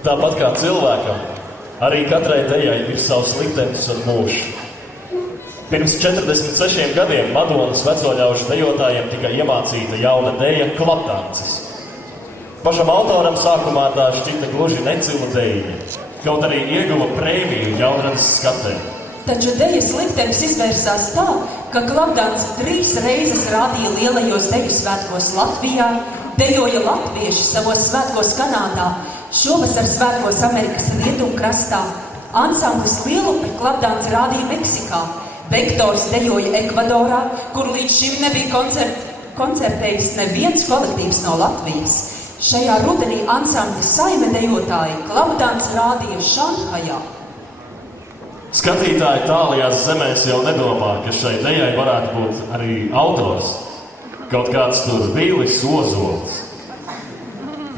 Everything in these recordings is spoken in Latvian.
Tāpat kā cilvēkam, arī katrai dejai ir savs liktenis un mūžs. Pirms 46 gadiem Madonas vecoļaužu dejotājiem tika iemācīta jauna deja Klapdancis. Pašam autoram sākumā tā šķita gluži necila deja, kaut arī ieguva prēmiju jaunradas skatē. Taču dejas liktenis izvērsās tā, ka Klapdanci 3 reizes rādīja lielajos deju svētkos Latvijā, dejoja latvieši savos svētkos Kanādā, šovasar svētkos Amerikas rietumkrastā, ansamblis Lielupi Klapdanci rādīja Meksikā, Vektors dejoja Ekvadorā, kur līdz šim nebija koncertējis neviens kolektīvs no Latvijas. Šajā rudenī ansambļa Saime dejotāji Klapdanci rādīja Šanhajā. Skatītāji tālajās zemēs jau nedomā, ka šai dejai varētu būt arī autors, kaut kāds tur Vilis Ozols.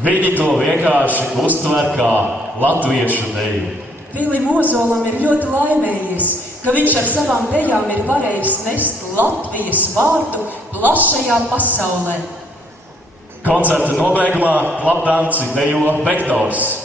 Viņi to vienkārši uztver kā latviešu deju. Vilim Ozolam ir ļoti laimējies, ka viņš ar savām dejām ir varējis nest Latvijas vārdu plašajā pasaulē. Koncerta nobeigumā Klapdanci dejo Vektors.